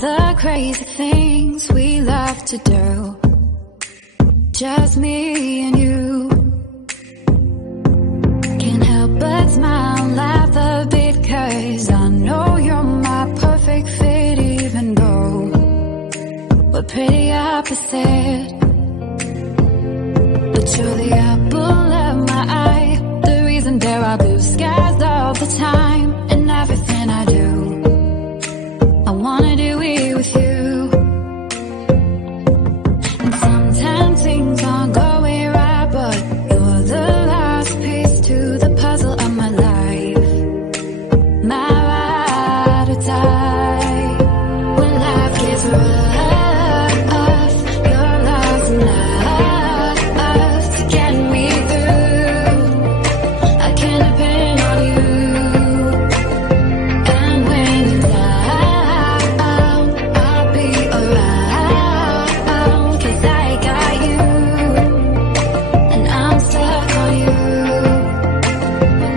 the crazy things we love to do. Just me and you. Can't help but smile and laugh a bit, 'cause I know you're my perfect fit, even though we're pretty opposite. But you're the apple of my eye, the reason there are blue skies all the time. And everything I do, I wanna do it with you. And sometimes things aren't going right, but you're the last piece to the puzzle of my life. My ride or die. When life gets rough, your love's enough to get me through. I can depend on you. And when you're down, I'll be around, 'cause I got you, and I'm stuck on you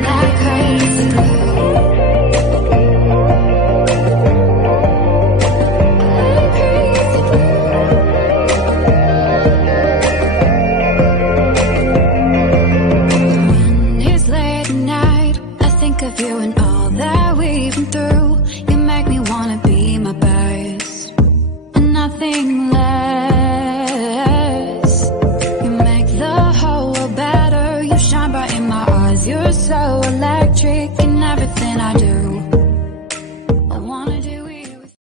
like crazy glue. Like crazy glue. When it's late at night, I think of you and all that we've been through. You make me wanna be my best, and nothing less.